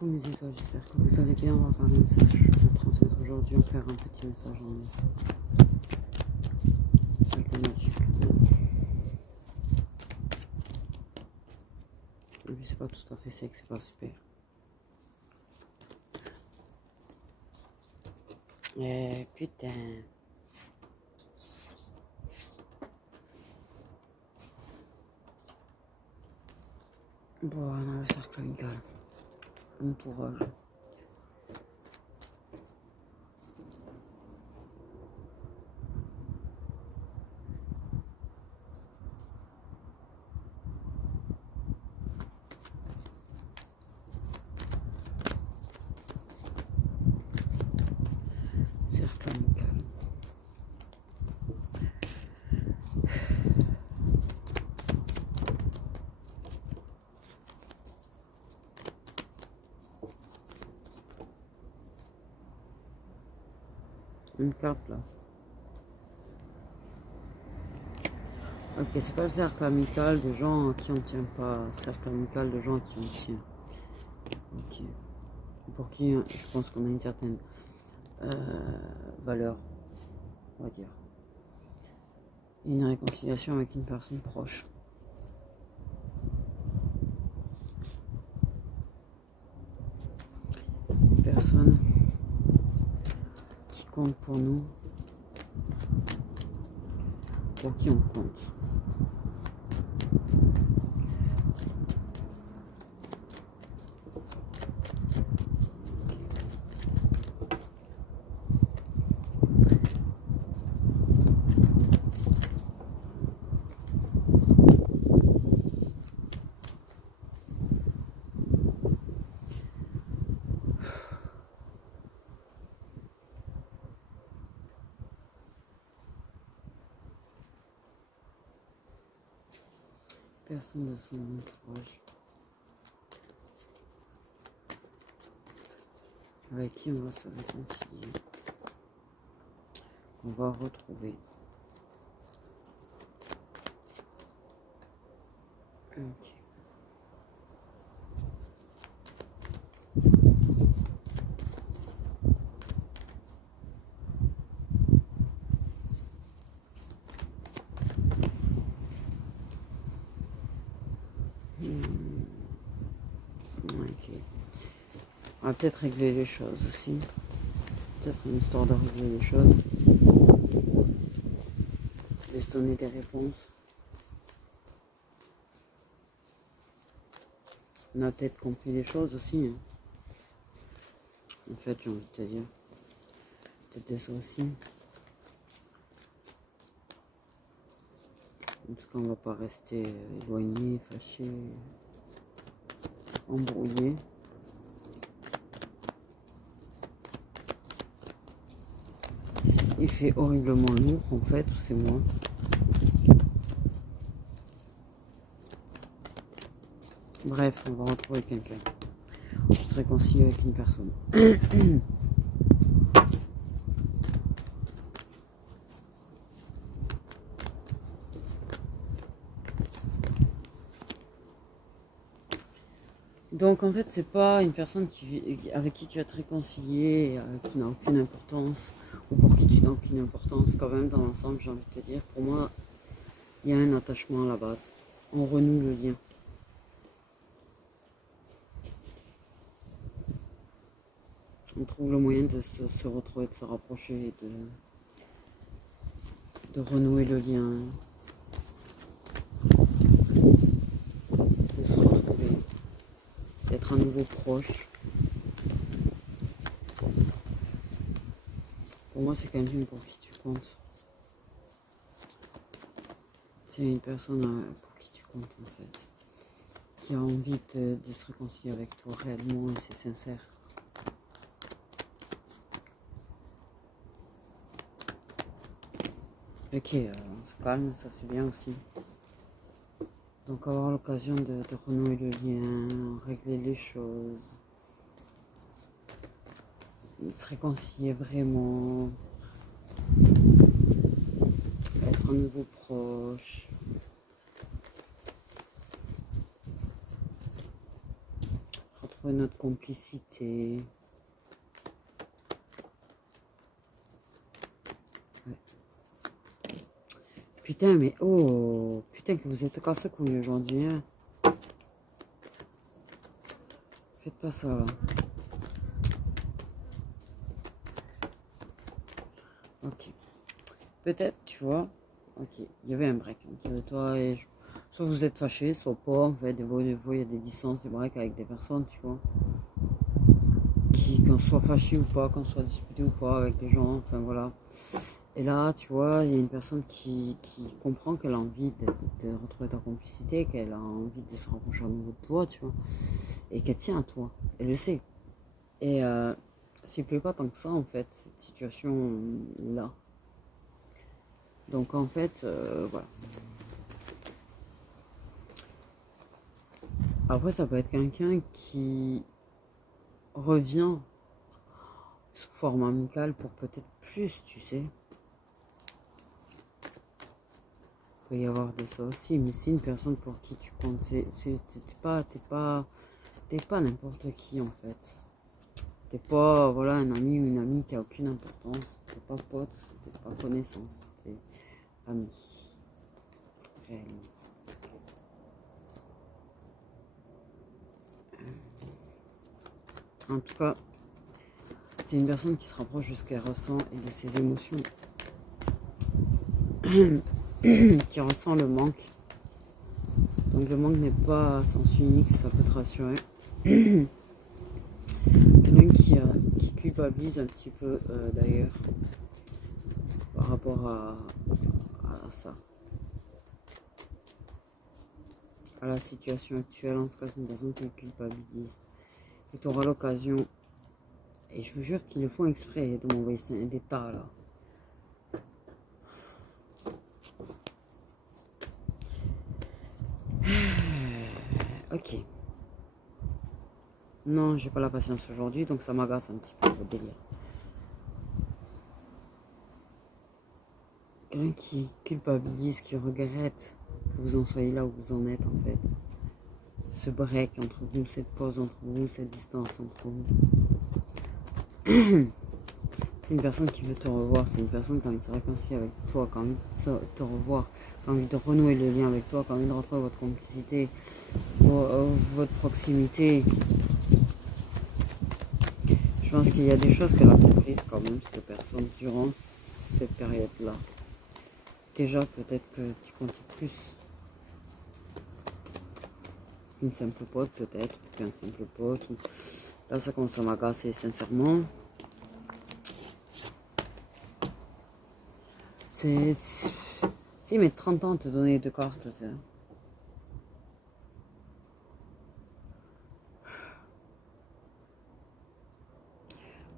Coucou mes étoiles, j'espère que vous allez bien. On va faire un message. Je vais vous transmettre aujourd'hui. On va faire un petit message avec la magie. Et puis c'est pas tout à fait sec, c'est pas super. Putain. Bon, on a le cercle amical. Entourage. Cercle amical. Une carte là. Ok, c'est pas le cercle amical de gens qui on tient pas. Cercle amical de gens qui on tient. Ok. Pour qui je pense qu'on a une certaine valeur, on va dire. Une réconciliation avec une personne proche. Une personne qui compte pour nous, pour qui on compte. Personne de son entourage avec qui on va se réconcilier, qu'on va retrouver. Ok. Ok. On va peut-être régler les choses aussi. Peut-être une histoire de régler les choses. De se donner des réponses. On a peut-être compris des choses aussi. Hein. En fait, j'ai envie de te dire. Peut-être des ça aussi. En tout cas, on va pas rester éloigné, fâché, embrouillé. Il fait horriblement lourd en fait, ou c'est moi. Bref, on va retrouver quelqu'un. On se réconcilie avec une personne. Donc en fait, c'est pas une personne avec qui tu vas te réconcilier, qui n'a aucune importance, ou pour qui tu n'as aucune importance. Quand même, dans l'ensemble, j'ai envie de te dire, pour moi, il y a un attachement à la base. On renoue le lien. On trouve le moyen de se retrouver, de se rapprocher, de renouer le lien, de se retrouver, d'être à nouveau proche. Pour moi, c'est quelqu'un pour qui tu comptes. C'est une personne pour qui tu comptes en fait, qui a envie de se réconcilier avec toi réellement et c'est sincère. Ok, on se calme, ça c'est bien aussi. Donc avoir l'occasion de renouer le lien, régler les choses, se réconcilier vraiment, être à nouveau proche. retrouver notre complicité. Ouais. Putain, mais oh, putain que vous êtes casse-couille aujourd'hui, hein. Faites pas ça, là. Ok. Peut-être, tu vois, ok, il y avait un break entre toi et je. Soit vous êtes fâchés, soit pas. En fait, des fois, il y a des distances, des breaks avec des personnes, tu vois. Qu'on soit fâché ou pas, qu'on soit disputé ou pas avec les gens, enfin voilà. Et là, tu vois, il y a une personne qui comprend qu'elle a envie de retrouver ta complicité, qu'elle a envie de se rapprocher à nouveau de toi, tu vois. Et qu'elle tient à toi. Elle le sait. Et s'il ne plaît pas tant que ça, en fait, cette situation-là. Donc, en fait, voilà. Après, ça peut être quelqu'un qui revient sous forme amicale pour peut-être plus, tu sais. Il peut y avoir de ça aussi, mais c'est une personne pour qui tu comptes. T'es pas n'importe qui, en fait. T'es pas, voilà, un ami ou une amie qui a aucune importance. T'es pas pote, t'es pas connaissance, t'es ami. Réellement. En tout cas, c'est une personne qui se rapproche de ce qu'elle ressent et de ses émotions. Qui ressent le manque. Donc le manque n'est pas à sens unique, ça peut te rassurer. Quelqu'un qui culpabilise un petit peu d'ailleurs par rapport à ça. À la situation actuelle, en tout cas c'est une personne qui culpabilise. Et tu auras l'occasion, et je vous jure qu'ils le font exprès de m'envoyer des tas là. Ok. Non, j'ai pas la patience aujourd'hui, donc ça m'agace un petit peu le délire. Quelqu'un qui culpabilise, qui regrette que vous en soyez là où vous en êtes en fait. Ce break entre vous, cette pause entre vous, cette distance entre vous. C'est une personne qui veut te revoir, c'est une personne qui a envie de se réconcilier avec toi, qui a envie de te revoir, qui a envie de renouer le lien avec toi, qui a envie de retrouver votre complicité, votre proximité. Je pense qu'il y a des choses qu'elle a comprises quand même, cette personne, durant cette période-là. Déjà, peut-être que tu comptes plus une simple pote, peut-être, qu'un simple pote. Là, ça commence à m'agacer, sincèrement. Si, mais 30 ans, te donner 2 cartes, c'est.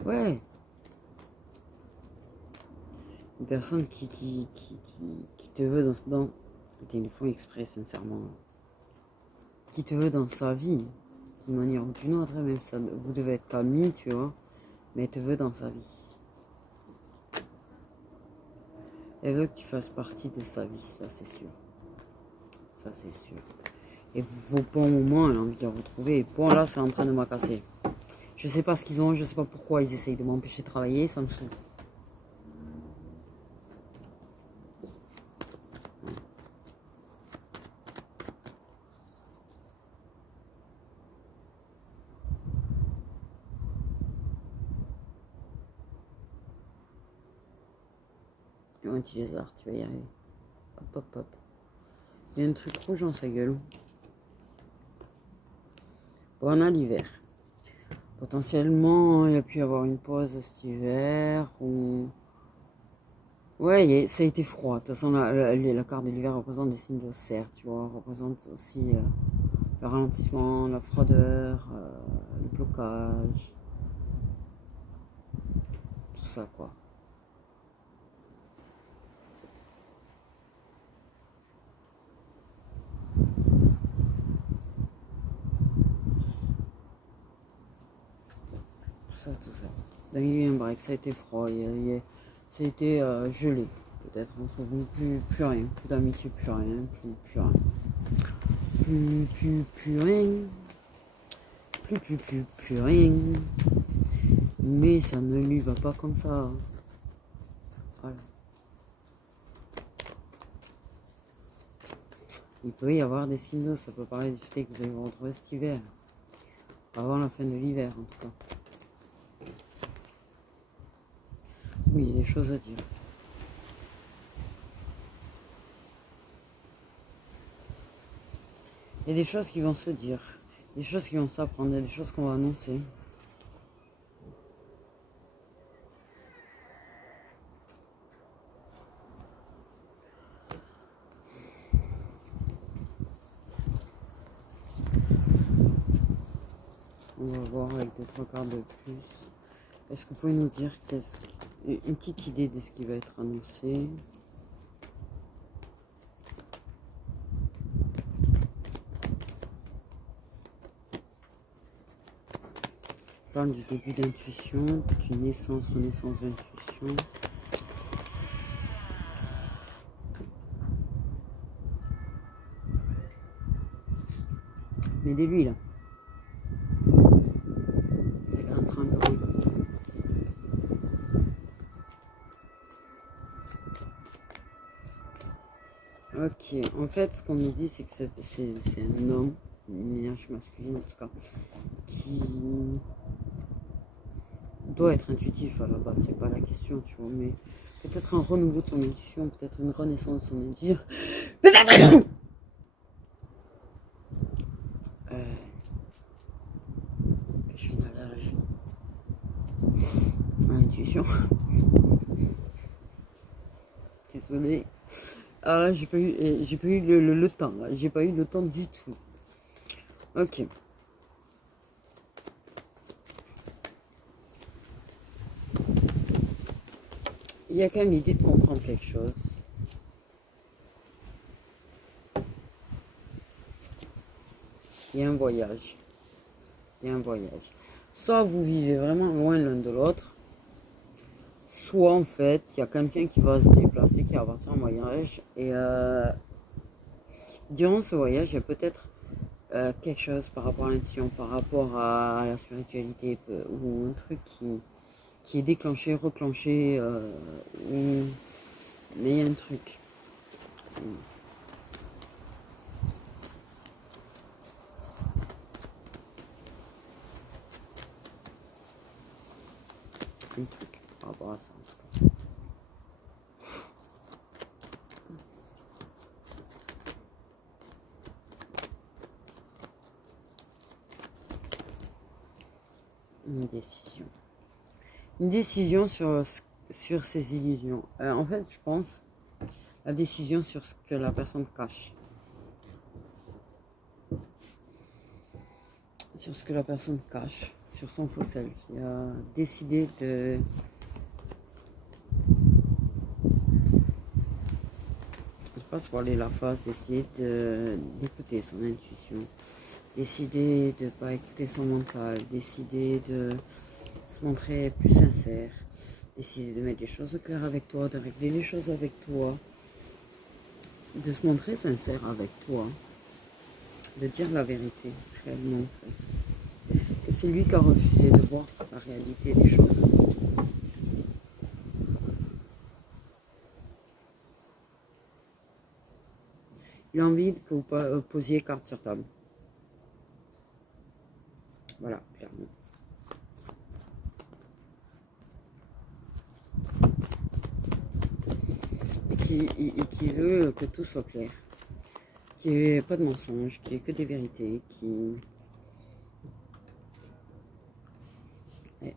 Ouais. Une personne qui te veut dans ils le font exprès, sincèrement. Qui te veut dans sa vie, d'une manière ou d'une autre, même ça, vous devez être amis, tu vois, mais elle te veut dans sa vie. Elle veut que tu fasses partie de sa vie, ça c'est sûr. Ça c'est sûr. Et vos bons moments, elle a envie de les retrouver. Et bon, là, c'est en train de m'accasser. Je sais pas ce qu'ils ont, je sais pas pourquoi ils essayent de m'empêcher de travailler, ça me saoule. Et un petit lézard, tu vas y arriver. Hop, hop, hop. Il y a un truc rouge dans sa gueule. Bon, on a l'hiver. Potentiellement, il y a pu y avoir une pause cet hiver. Ou... Ouais, ça a été froid. De toute façon, la carte de l'hiver représente des signes de serre, tu vois. Représente aussi le ralentissement, la froideur, le blocage. Tout ça, quoi. Tout ça. Donc il y a eu un break, ça a été froid, ça a été gelé, peut-être entre vous, plus rien, plus d'amitié, plus rien, plus rien. Plus rien. plus rien. Mais ça ne lui va pas comme ça. Voilà. Il peut y avoir des signaux, ça peut parler du fait que vous allez vous retrouver cet hiver. Avant la fin de l'hiver, en tout cas. Oui, il y a des choses à dire. Il y a des choses qui vont se dire, des choses qui vont s'apprendre, des choses qu'on va annoncer. On va voir avec 2-3 cartes de plus. Est-ce que vous pouvez nous dire une petite idée de ce qui va être annoncé? On parle du début d'intuition, d'une naissance, renaissance d'intuition. M'aidez-lui là. Ça sera un peu long. Ok, en fait, ce qu'on nous dit, c'est que c'est un homme, une énergie masculine en tout cas, qui doit être intuitif à la base, c'est pas la question, tu vois, mais peut-être un renouveau de son intuition, peut-être une renaissance de son intuition, peut-être je suis une allergie à l'intuition. Désolée. Ah, j'ai pas eu le temps, là. J'ai pas eu le temps du tout. Ok. Il y a quand même l'idée de comprendre quelque chose. Il y a un voyage. Il y a un voyage. Soit vous vivez vraiment loin l'un de l'autre, soit en fait, il y a quelqu'un qui va se déplacer, qui va partir en voyage. Et durant ce voyage, il y a peut-être quelque chose par rapport à l'intuition, par rapport à la spiritualité, ou un truc qui est déclenché, reclenché, mais il y a un truc. Un truc par rapport à ça en tout cas. Une décision. Une décision sur ses illusions. En fait, je pense la décision sur ce que la personne cache. Sur ce que la personne cache, sur son faux self. Il a décidé de pas se voiler la face, d'essayer d'écouter son intuition, décider de ne pas écouter son mental, décider de se montrer plus sincère, décider de mettre les choses au clair avec toi, de régler les choses avec toi, de se montrer sincère avec toi, de dire la vérité réellement en fait. Que c'est lui qui a refusé de voir la réalité des choses. Il a envie que vous posiez carte sur table. Voilà, clairement. Et qui veut que tout soit clair. Qu'il n'y ait pas de mensonges, qu'il n'y ait que des vérités, qui... Ouais.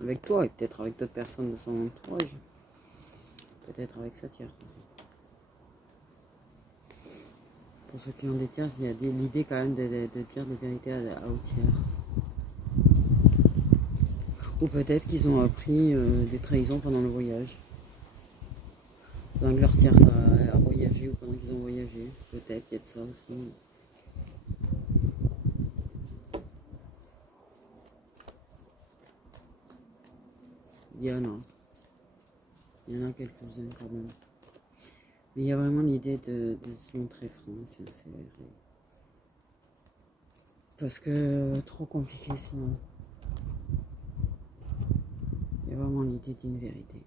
Avec toi et peut-être avec d'autres personnes de son entourage. Peut-être avec sa tierce aussi. Pour ceux qui ont des tierces, il y a l'idée quand même de dire des vérités aux tierces. Ou peut-être qu'ils ont appris des trahisons pendant le voyage. Pendant que leur tierce a voyagé ou pendant qu'ils ont voyagé. Peut-être qu'il y a de ça aussi. Il y en a. Il y en a quelques-uns quand même. Mais il y a vraiment l'idée de se montrer franc, sincère. Parce que trop compliqué sinon. Il y a vraiment l'idée d'une vérité.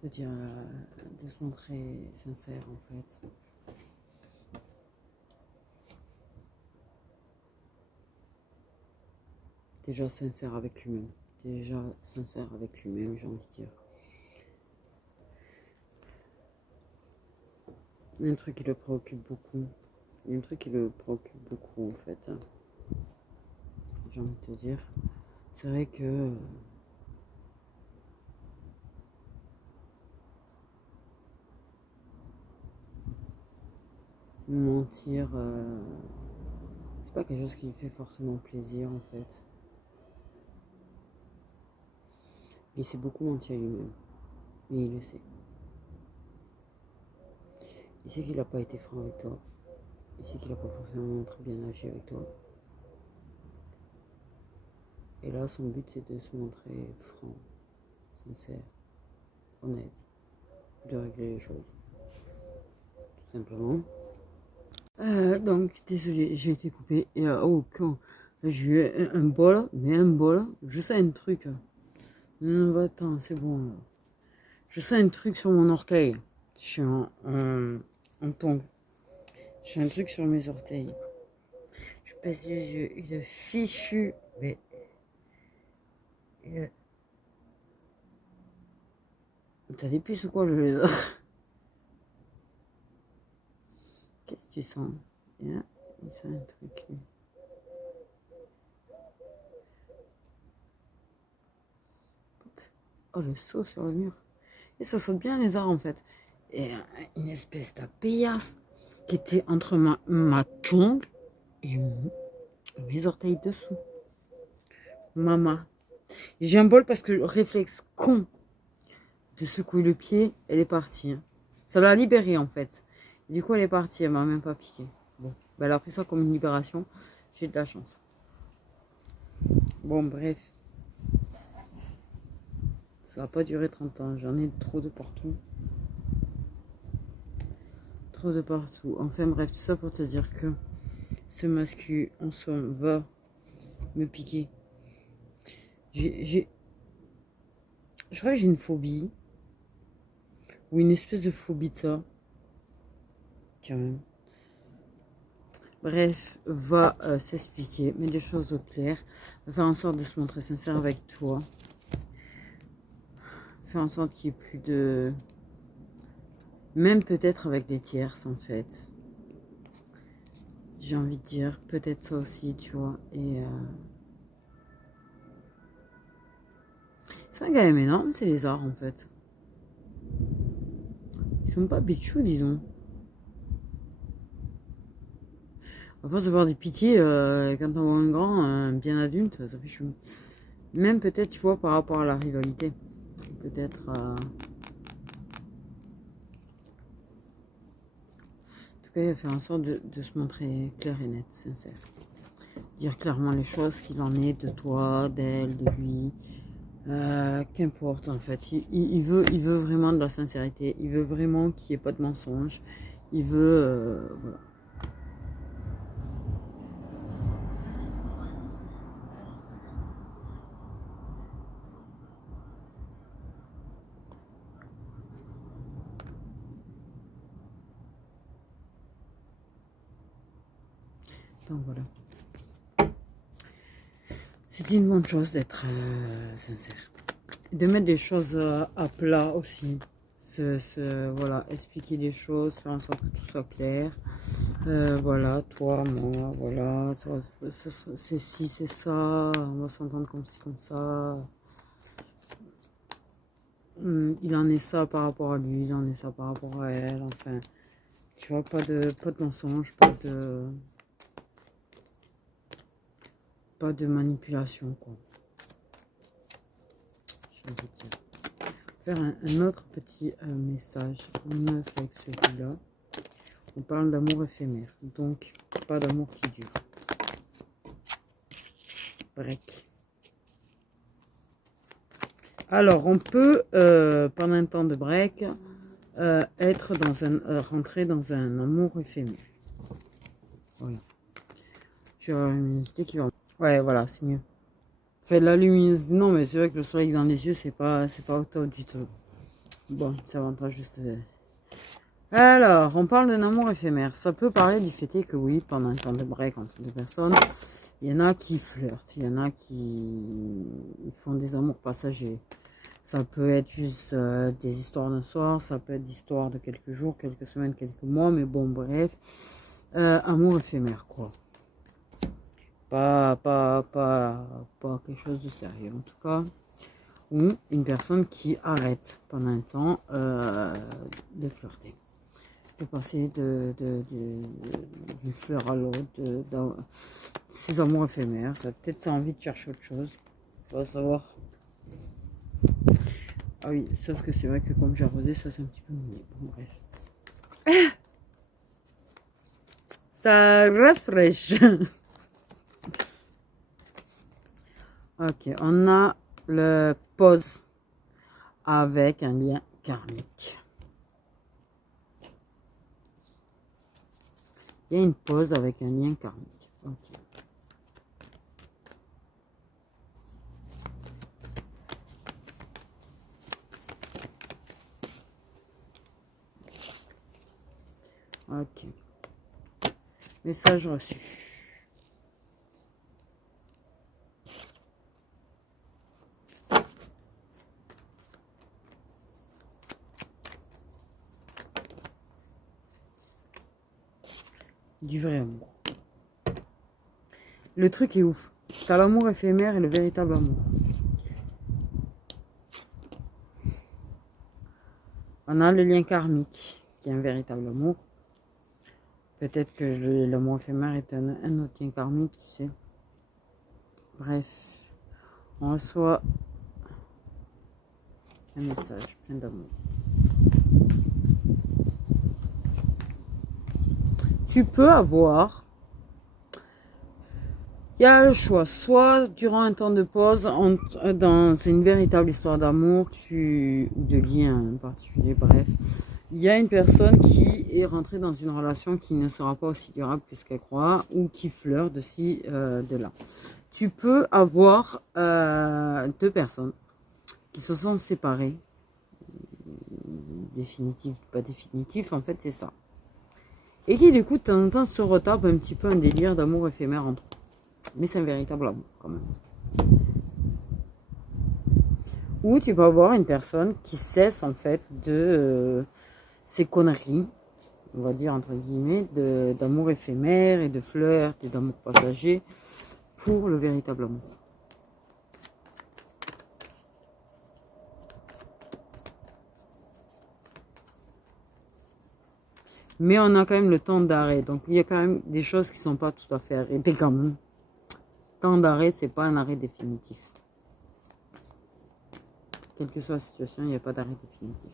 C'est-à-dire de se montrer sincère en fait. Déjà sincère avec lui-même. Déjà sincère avec lui-même, j'ai envie de dire. Il y a un truc qui le préoccupe beaucoup. Il y a un truc qui le préoccupe beaucoup en fait. J'ai envie de te dire. C'est vrai que mentir, c'est pas quelque chose qui lui fait forcément plaisir en fait. Il s'est beaucoup menti à lui-même. Et il le sait. Il sait qu'il n'a pas été franc avec toi. Il sait qu'il n'a pas forcément très bien agi avec toi. Et là, son but, c'est de se montrer franc, sincère, honnête, de régler les choses. Tout simplement. Donc, désolé, j'ai été coupé. Et oh, quand j'ai eu un bol, mais un bol, je sens un truc. Non, attends, c'est bon. Je sens un truc sur mon orteil. Je suis en tongue. J'ai un truc sur mes orteils. Je passe les yeux, une fichue. Mais. T'as des puces ou quoi, le lézard? Qu'est-ce que tu sens? Il sent un truc. Oh, le saut sur le mur. Et ça saute bien les arts en fait. Et une espèce d'apéillasse qui était entre ma tongue et mes orteils dessous. Maman. J'ai un bol parce que le réflexe con de secouer le pied, elle est partie. Hein. Ça l'a libérée en fait. Et du coup, elle est partie, elle m'a même pas piqué. Bon, ben, elle a pris ça comme une libération. J'ai de la chance. Bon, bref. Ça va pas durer 30 ans. J'en ai trop de partout. Trop de partout. Enfin, bref, tout ça pour te dire que ce mascu, en somme, va me piquer. Je crois que j'ai une phobie. Ou une espèce de phobie de ça. Quand même. Bref, va s'expliquer, mettre des choses au clair, faire en sorte de se montrer sincère avec toi, faire en sorte qu'il n'y ait plus de... Même peut-être avec les tierces en fait. J'ai envie de dire, peut-être ça aussi, tu vois. Et c'est un gars même énorme, c'est les arts en fait. Ils sont pas bitchou, dis donc. À force de voir des pitiés, quand on voit un grand, bien adulte, ça fait chou. Même peut-être, tu vois, par rapport à la rivalité. Peut-être... En tout cas, il va faire en sorte de se montrer clair et net, sincère. Dire clairement les choses qu'il en est de toi, d'elle, de lui. Qu'importe en fait. Il veut vraiment de la sincérité. Il veut vraiment qu'il n'y ait pas de mensonge. Il veut... voilà. Donc voilà. C'est une bonne chose d'être sincère. De mettre des choses à plat aussi. Voilà, expliquer les choses, faire en sorte que tout soit clair. Voilà, toi, moi, voilà, c'est ci, c'est ça, on va s'entendre comme ci, comme ça. Il en est ça par rapport à lui, il en est ça par rapport à elle, enfin, tu vois, pas de mensonge, pas de manipulation, quoi. J'ai envie de dire. Faire un autre petit message neuf avec celui-là. On parle d'amour éphémère, donc pas d'amour qui dure. Break. Alors, on peut, pendant un temps de break, être dans rentrer dans un amour éphémère. Voilà. Tu as la luminosité qui va... Ouais, voilà, c'est mieux. Fait la luminosité, non, mais c'est vrai que le soleil dans les yeux, c'est pas au top du tout. Bon, c'est avantage de ce... Alors, on parle d'un amour éphémère. Ça peut parler du fait que oui, pendant un temps de break entre deux personnes, il y en a qui flirtent, il y en a qui font des amours passagers. Ça peut être juste des histoires d'un soir, ça peut être des histoires de quelques jours, quelques semaines, quelques mois, mais bon, bref. Amour éphémère, quoi. Pas quelque chose de sérieux, en tout cas. Ou une personne qui arrête pendant un temps de flirter. De passer d'une fleur à l'autre, ces amours éphémères. Ça peut-être envie de chercher autre chose. Faut savoir. Ah oui, sauf que c'est vrai que comme j'ai arrosé, ça c'est un petit peu mouillé. Bon, bref. Ça rafraîchit. Ok, on a le pause avec un lien karmique. Il y a une pause avec un lien karmique. Ok. Ok. Message reçu. Du vrai amour. Le truc est ouf. T'as l'amour éphémère et le véritable amour. On a le lien karmique, qui est un véritable amour. Peut-être que l'amour éphémère est un autre lien karmique, tu sais. Bref, on reçoit un message plein d'amour. Tu peux avoir... Il y a le choix, soit durant un temps de pause, dans une véritable histoire d'amour, de lien en particulier, bref, il y a une personne qui est rentrée dans une relation qui ne sera pas aussi durable que ce qu'elle croit, ou qui flirte de ci, de là. Tu peux avoir deux personnes qui se sont séparées, définitif, pas définitif, en fait c'est ça. Et qui du coup de temps en temps se retapent un petit peu un délire d'amour éphémère entre eux. Mais c'est un véritable amour quand même. Ou tu peux avoir une personne qui cesse en fait de ces conneries, on va dire entre guillemets, d'amour éphémère et de flirt et d'amour passager pour le véritable amour. Mais on a quand même le temps d'arrêt, donc il y a quand même des choses qui ne sont pas tout à fait arrêtées quand même. Temps d'arrêt, c'est pas un arrêt définitif. Quelle que soit la situation, il n'y a pas d'arrêt définitif.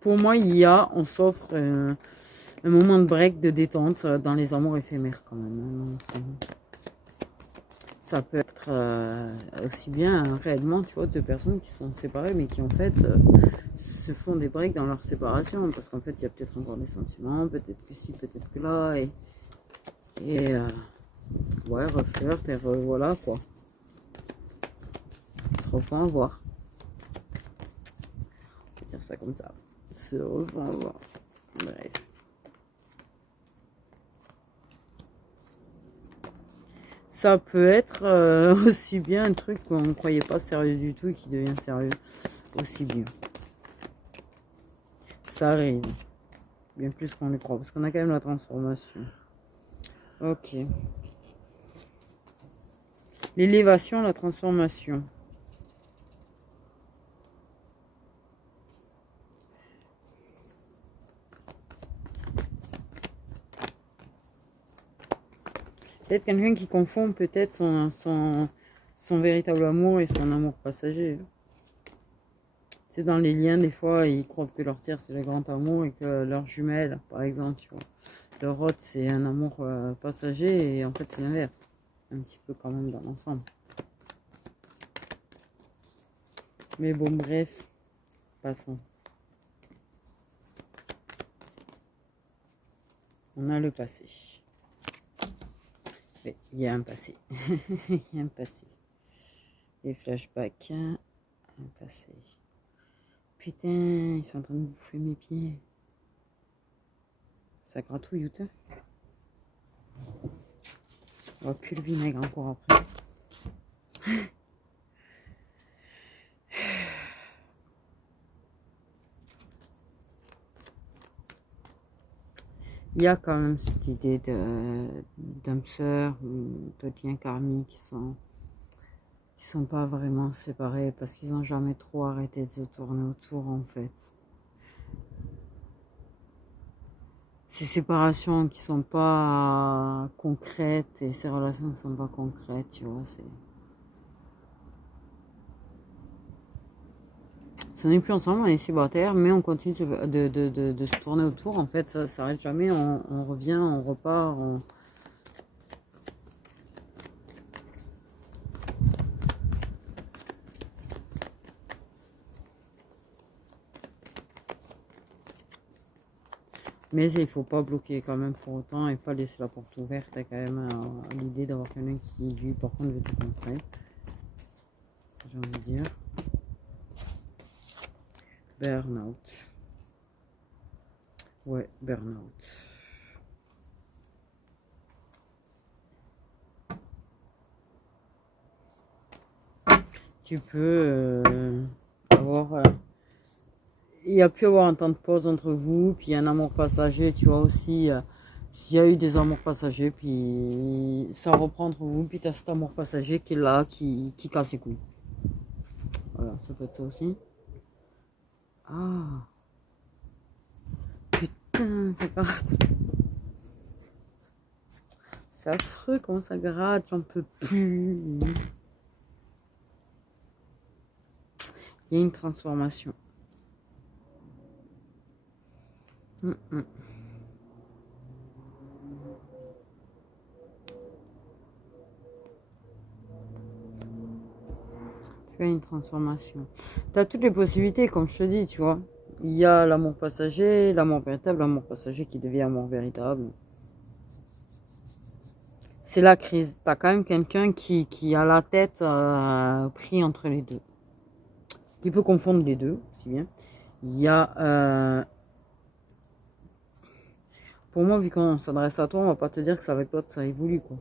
Pour moi, on s'offre un moment de break, de détente dans les amours éphémères quand même. Ça peut être aussi bien réellement, tu vois, deux personnes qui sont séparées, mais qui en fait se font des breaks dans leur séparation, parce qu'en fait, il y a peut-être encore des sentiments, peut-être que si, peut-être que là, et ouais, reflirt, et voilà quoi. On se refont voir. On peut dire ça comme ça. Se refont voir. Bref. Ça peut être aussi bien un truc qu'on ne croyait pas sérieux du tout et qui devient sérieux aussi bien. Ça arrive. Bien plus qu'on le croit. Parce qu'on a quand même la transformation. Ok. L'élévation, la transformation. Peut-être quelqu'un qui confond peut-être son véritable amour et son amour passager. C'est dans les liens, des fois, ils croient que leur tiers, c'est le grand amour et que leur jumelle, par exemple, tu vois, leur autre, c'est un amour passager et en fait, c'est l'inverse. un petit peu quand même dans l'ensemble. Mais bon, bref, passons. On a le passé. Mais il y a un passé. Il y a un passé. Les flashbacks, un passé. Putain, ils sont en train de bouffer mes pieds. Ça gratouille, toi. On va plus le vinaigre encore après. Il y a quand même cette idée d'âme sœur, de liens karmiques qui sont pas vraiment séparés parce qu'ils n'ont jamais trop arrêté de se tourner autour en fait. Ces séparations qui sont pas concrètes et ces relations qui sont pas concrètes, tu vois, on n'est plus ensemble, on est célibataire, mais on continue de se tourner autour. En fait, ça s'arrête jamais. On revient, on repart. Mais il faut pas bloquer quand même pour autant et pas laisser la porte ouverte. Il y a quand même l'idée d'avoir quelqu'un qui, lui, par contre, veut tout contraire. J'ai envie de dire. Burnout. Ouais, burnout. Tu peux avoir... il y a pu avoir un temps de pause entre vous, puis un amour passager, tu vois aussi... s'il y a eu des amours passagers, puis ça reprend entre vous, puis tu as cet amour passager qui est là, qui casse les couilles. Voilà, ça peut être ça aussi. Ah. Putain, ça gratte. C'est affreux comment ça gratte, j'en peux plus. Il y a une transformation. Tu as une transformation. Tu as toutes les possibilités, comme je te dis, tu vois. Il y a l'amour passager, l'amour véritable, l'amour passager qui devient amour véritable. C'est la crise. Tu as quand même quelqu'un qui a la tête pris entre les deux. Qui peut confondre les deux, aussi bien. Il y a... pour moi, vu qu'on s'adresse à toi, on va pas te dire que c'est avec l'autre, ça évolue, quoi.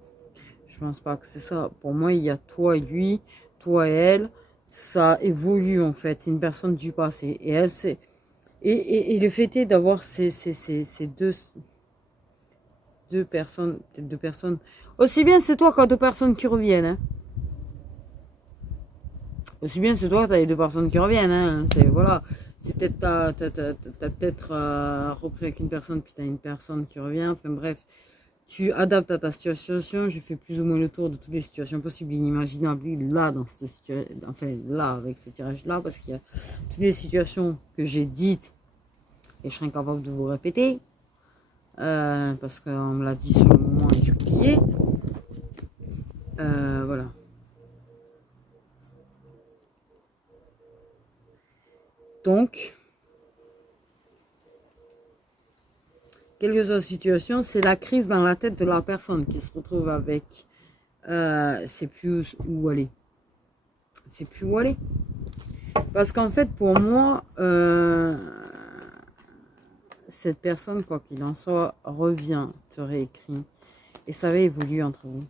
Je pense pas que c'est ça. Pour moi, il y a toi et lui, toi et elle. Ça évolue, en fait. C'est une personne du passé. Et elle, c'est... Et le fait est d'avoir ces deux personnes, peut-être deux personnes. Aussi bien c'est toi que deux personnes qui reviennent. Hein. Aussi bien c'est toi que t'as les deux personnes qui reviennent. Hein. C'est voilà. C'est peut-être t'as peut-être repris avec une personne, puis t'as une personne qui revient. Enfin bref, tu adaptes à ta situation. Je fais plus ou moins le tour de toutes les situations possibles, inimaginables là dans cette situation, enfin là avec ce tirage là, parce qu'il y a toutes les situations que j'ai dites et je serai incapable de vous répéter. Parce qu'on me l'a dit sur le moment et j'ai oublié. Voilà. Donc, quelle que soit la situation, c'est la crise dans la tête de la personne qui se retrouve avec c'est plus où aller. C'est plus où aller. Parce qu'en fait, pour moi, cette personne, quoi qu'il en soit, revient, te réécrit. Et ça va évoluer entre vous.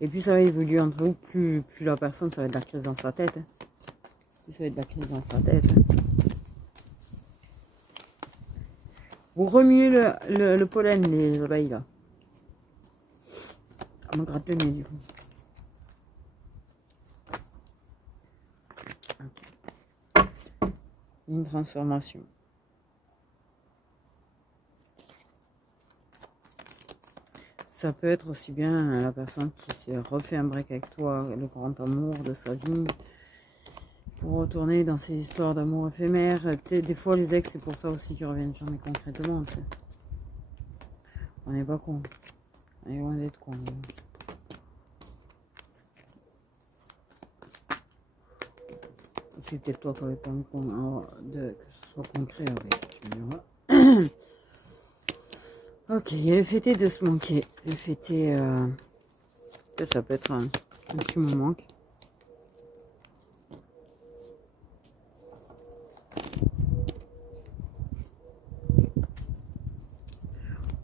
Et plus ça va évoluer entre vous, plus la personne, ça va être de la crise dans sa tête. Hein. Plus ça va être de la crise dans sa tête. Hein. Vous remuez le pollen, les abeilles, là. On me gratte le nez, du coup. Okay. Une transformation. Ça peut être aussi bien la personne qui se refait un break avec toi, le grand amour de sa vie, pour retourner dans ces histoires d'amour éphémère. Des fois, les ex, c'est pour ça aussi qu'ils reviennent jamais concrètement. Tu sais. On n'est pas con. On est loin d'être con. c'est peut-être toi qui n'avais pas envie que ce soit concret avec. Tu me diras. Ok, il y a le fait de se manquer. Le fait que ça peut être un petit moment.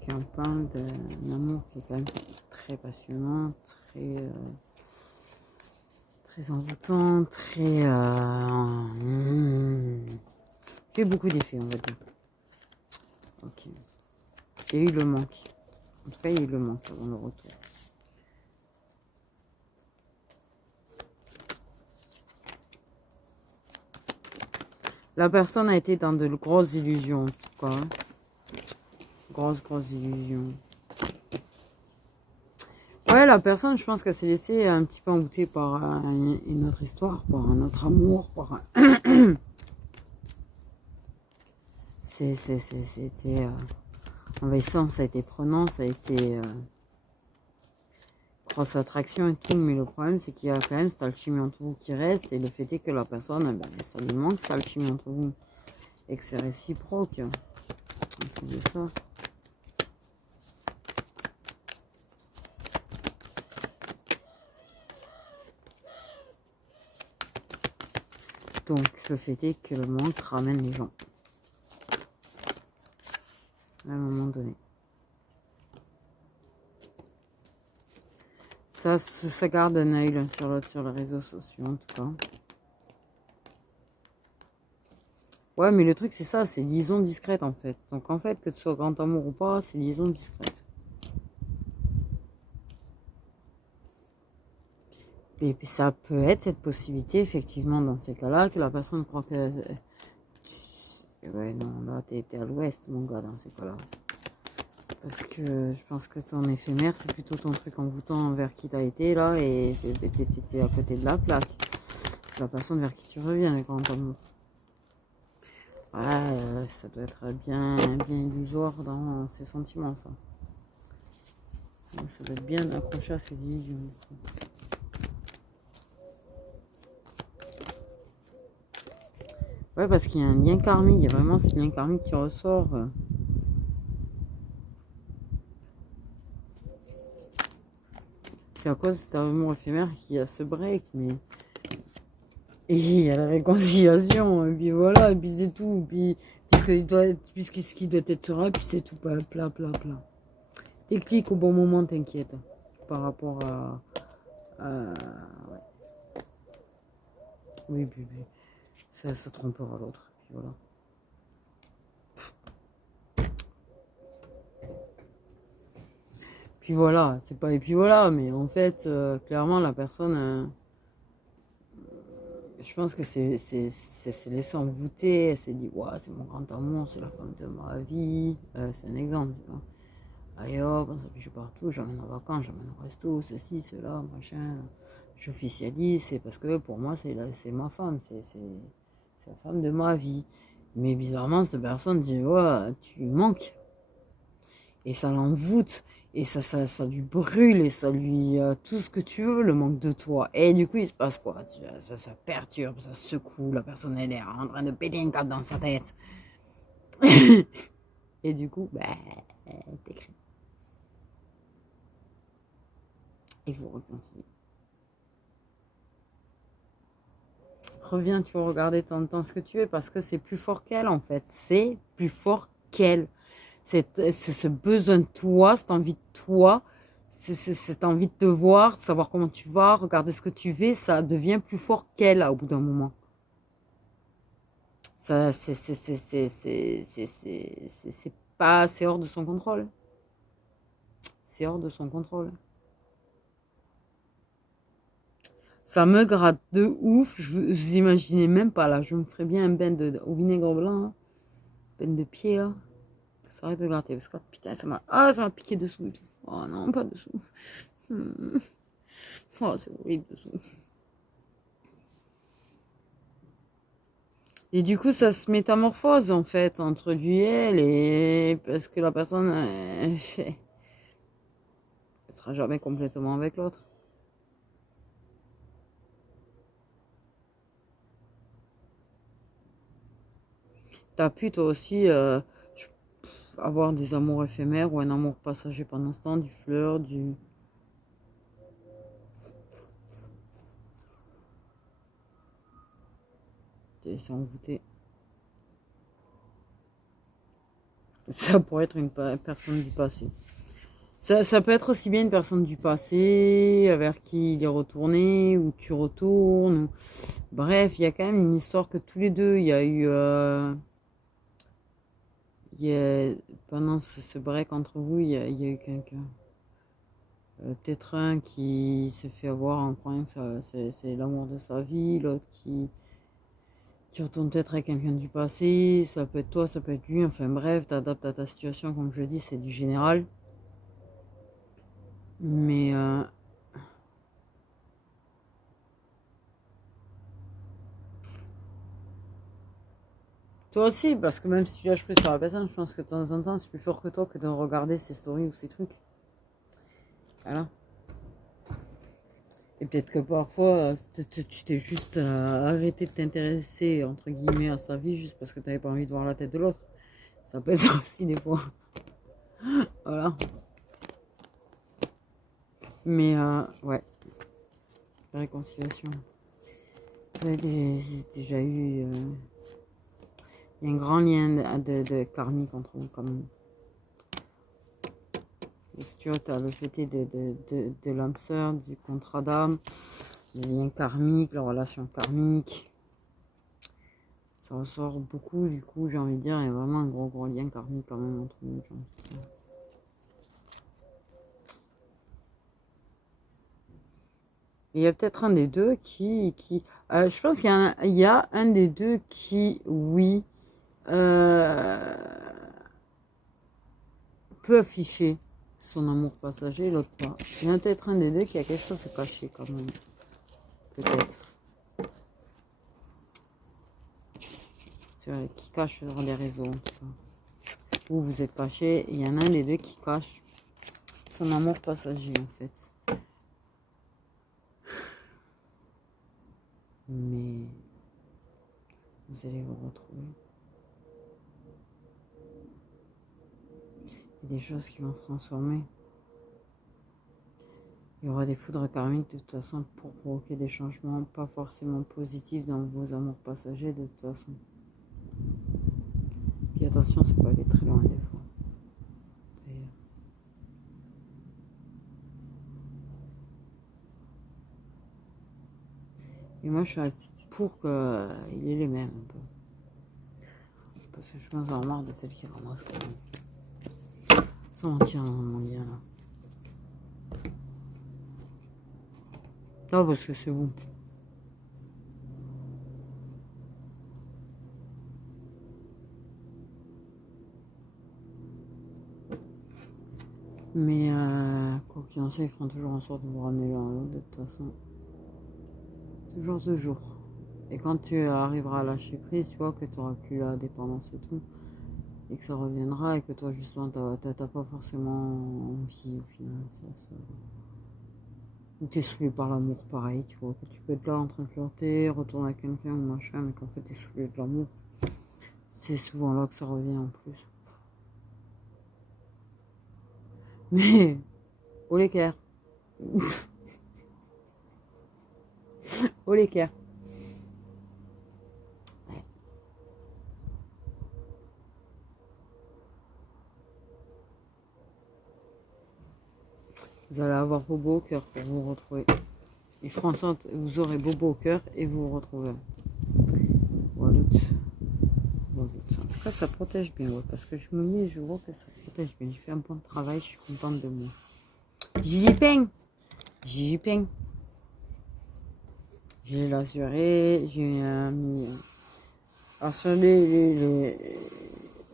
Qui en parle d'un amour qui est quand même très passionnant, très envoûtant, qui a beaucoup d'effets, on va dire. Ok. Il y a eu le manque. En tout cas, il y a eu le manque avant le retour. La personne a été dans de grosses illusions, en tout cas. Grosses illusions. Ouais, la personne, je pense qu'elle s'est laissée un petit peu envoûter par une autre histoire, par un autre amour, par un... C'était envahissant, ça a été prenant, ça a été grosse attraction et tout, mais le problème c'est qu'il y a quand même cette alchimie entre vous qui reste, et le fait est que la personne, ben, ça lui manque cette alchimie entre vous, et que c'est réciproque. C'est ça. Donc le fait est que le manque ramène les gens. À un moment donné. Ça garde un œil l'un sur l'autre sur les réseaux sociaux en tout cas. Ouais, mais le truc c'est ça, c'est liaison discrète en fait. Donc en fait, que tu sois grand amour ou pas, c'est liaison discrète. Et puis ça peut être cette possibilité effectivement dans ces cas-là, que la personne croit que... Ouais, non, là t'es à l'ouest mon gars dans ces cas-là. Parce que je pense que ton éphémère, c'est plutôt ton truc envoûtant vers qui t'as été là, et t'es à côté de la plaque. C'est la personne vers qui tu reviens, les grands amours. Ouais, ça doit être bien illusoire dans ses sentiments, ça. Ça doit être bien accroché à ses illusions. Ouais, parce qu'il y a un lien karmique, il y a vraiment ce lien karmique qui ressort. C'est à cause de cet amour éphémère qu'il y a ce break, mais... Et il y a la réconciliation, et puis voilà, et puis c'est tout, puisque ce qui doit être sera, puis c'est tout, plat. Déclic au bon moment, t'inquiète, par rapport ouais. Oui, ça trompera l'autre, puis voilà. Puis voilà, c'est pas et puis voilà, mais en fait, clairement, la personne... je pense que c'est laissé envoûter, elle s'est dit, ouais, c'est mon grand amour, c'est la femme de ma vie. C'est un exemple, tu vois. Allez hop, on s'affiche partout, j'emmène en vacances, j'emmène au resto, ceci, cela, machin. J'officialise, c'est parce que pour moi, c'est ma femme, c'est la femme de ma vie. Mais bizarrement, cette personne dit, ouais, tu manques. Et ça l'envoûte. Et ça lui brûle et ça lui... tout ce que tu veux, le manque de toi. Et du coup, il se passe quoi? Ça perturbe, ça secoue, la personne elle est en train de péter un câble dans sa tête. Et du coup, bah, t'écris. Et vous réconciliez. Reviens, tu vas regarder, t'entends ce que tu veux, parce que c'est plus fort qu'elle, en fait. C'est plus fort qu'elle. C'est ce besoin de toi, cette envie de toi, c'est cette envie de te voir, de savoir comment tu vas, regarder ce que tu fais, ça devient plus fort qu'elle au bout d'un moment. Ça, c'est pas, c'est hors de son contrôle. C'est hors de son contrôle. Ça me gratte de ouf. Vous imaginez même pas là. Je me ferais bien un bain au vinaigre blanc, hein. Bain de pied là. Ça arrête de gratter parce que putain ça m'a piqué dessous et tout. Oh non, pas dessous. Oh, c'est horrible dessous. Et du coup, ça se métamorphose en fait entre lui et elle, et parce que la personne, elle sera jamais complètement avec l'autre. t'as pu toi aussi avoir des amours éphémères ou un amour passager pendant ce temps, du fleur, du... C'est envoûté. Ça pourrait être une personne du passé. Ça peut être aussi bien une personne du passé, vers qui il est retourné, ou tu retournes. Bref, il y a quand même une histoire que tous les deux, il y a eu... il y a... Pendant ce break entre vous, il y a eu quelqu'un. Peut-être un qui se fait avoir en croyant que c'est l'amour de sa vie, l'autre qui... Tu retournes peut-être avec quelqu'un du passé, ça peut être toi, ça peut être lui, enfin bref, t'adaptes à ta situation, comme je dis, c'est du général. Mais toi aussi, parce que même si tu lâches prise sur la personne, je pense que de temps en temps, c'est plus fort que toi que de regarder ses stories ou ses trucs. Voilà. Et peut-être que parfois, tu t'es juste arrêté de t'intéresser, entre guillemets, à sa vie, juste parce que tu n'avais pas envie de voir la tête de l'autre. Ça peut être ça aussi des fois. Voilà. Mais ouais, réconciliation. Vous avez déjà eu... il y a un grand lien de karmique entre vous, quand même. Si tu vois, tu as le fait de l'âme sœur, du contrat d'âme, le lien karmique, la relation karmique. Ça ressort beaucoup, du coup, j'ai envie de dire, il y a vraiment un gros lien karmique quand même entre nous. Il y a peut-être un des deux je pense qu'il y a un des deux qui, oui, peut afficher son amour passager, l'autre pas. Il y en a peut-être un des deux qui a quelque chose de caché quand même. Peut-être. C'est vrai, qui cache sur les réseaux en tout cas. Vous êtes caché, il y en a un des deux qui cache son amour passager en fait. Mais vous allez vous retrouver. Il y a des choses qui vont se transformer. Il y aura des foudres karmiques de toute façon pour provoquer des changements pas forcément positifs dans vos amours passagers de toute façon. Puis attention, ça peut aller très loin des fois. Et moi je suis pour qu'il ait les mêmes un peu. Parce que je pense en marre de celle qui ramasse quand même. Sans mentir, mon Dieu là. Non, parce que c'est vous. Mais quoi qu'il en soit, ils feront toujours en sorte de vous ramener l'un à l'autre de toute façon. Toujours. Et quand tu arriveras à lâcher prise, tu vois que tu n'auras plus la dépendance et tout. Et que ça reviendra et que toi justement t'as pas forcément envie au final. T'es saoulé par l'amour pareil, tu vois, que tu peux être là en train de flirter, retourner à quelqu'un ou machin, mais qu'en fait t'es saoulé de l'amour. C'est souvent là que ça revient en plus. Mais, au l'équerre. Au l'équerre. Ouais. Vous allez avoir Bobo au cœur pour vous retrouver. Ils feront en sorte, vous aurez Bobo au cœur et vous vous retrouvez. Voilà. En tout cas, ça protège bien, ouais, parce que je mouille et je vois que ça protège bien. J'ai fait un bon travail, je suis contente de moi. J'y peins. J'ai lasuré, j'ai mis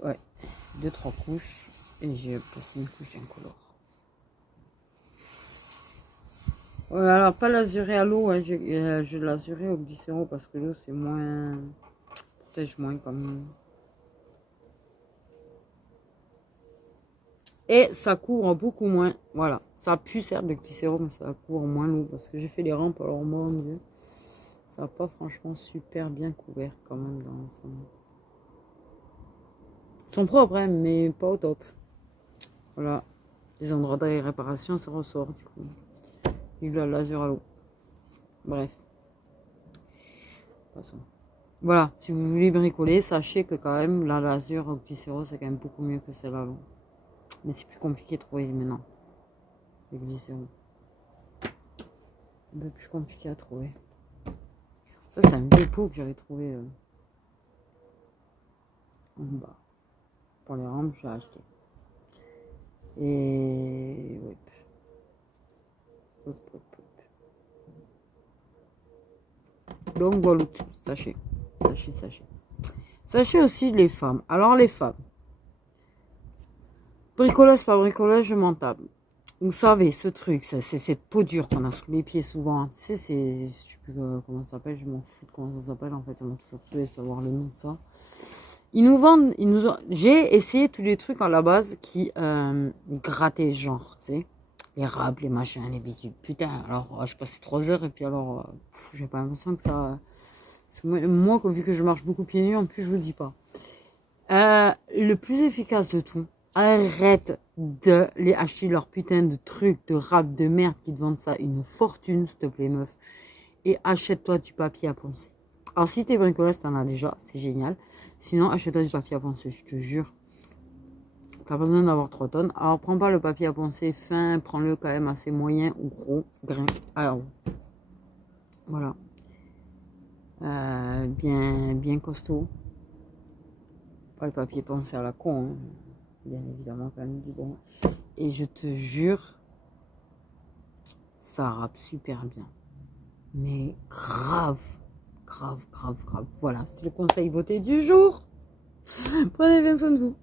ouais, 2-3 couches et j'ai passé une couche incolore. Ouais, alors pas lasuré à l'eau, hein, je lasuré au glycéro parce que l'eau c'est moins, protège moins quand même. Et ça couvre beaucoup moins, voilà. Ça pue certes de glycéro, mais ça couvre moins l'eau parce que j'ai fait les rampes, alors mon Dieu, ça n'a pas franchement super bien couvert quand même dans l'ensemble. sont propres, hein, mais pas au top. Voilà. Les endroits de réparation, ça ressort, du coup. Vive la lasure à l'eau. Bref. Passons. Voilà. Si vous voulez bricoler, sachez que quand même, la lasure au glycérol, c'est quand même beaucoup mieux que celle à l'eau. Mais c'est plus compliqué de trouver maintenant. Le glycérol. Un peu plus compliqué à trouver. Ça, c'est un vieux pot que j'avais trouvé en bas. Pour les rampes, je l'ai acheté. Et... ouais. Hop, hop, hop. Donc voilà, sachez. Sachez aussi les femmes. Alors les femmes. Bricolage par bricolage, je m'en table. Vous savez, ce truc, c'est cette peau dure qu'on a sous les pieds souvent. Tu sais, je sais plus comment ça s'appelle, je m'en fous de comment ça s'appelle. En fait, ça m'a toujours saoulé de savoir le nom de ça. Ils nous vendent, j'ai essayé tous les trucs à la base qui grattaient genre, tu sais. Les râpes, les machins, les bitudes. Putain, alors, je passais 3 heures et puis alors, j'ai pas l'impression que ça... Moi, vu que je marche beaucoup pieds nus, en plus, je vous dis pas. Le plus efficace de tout, arrête de les acheter leur putain de trucs, de râpes de merde qui te vendent ça une fortune, s'il te plaît, meuf. Et achète-toi du papier à poncer. Alors, si t'es bricoleur, t'en as déjà, c'est génial. Sinon, achète-toi du papier à poncer, je te jure. T'as pas besoin d'avoir 3 tonnes. Alors, prends pas le papier à poncer fin, prends-le quand même assez moyen ou gros grain. Alors, voilà. Bien costaud. Pas le papier poncé à la con, hein. Bien évidemment, quand même du bon. Et je te jure, ça râpe super bien. Mais grave. Voilà, c'est le conseil beauté du jour. Prenez bien soin de vous.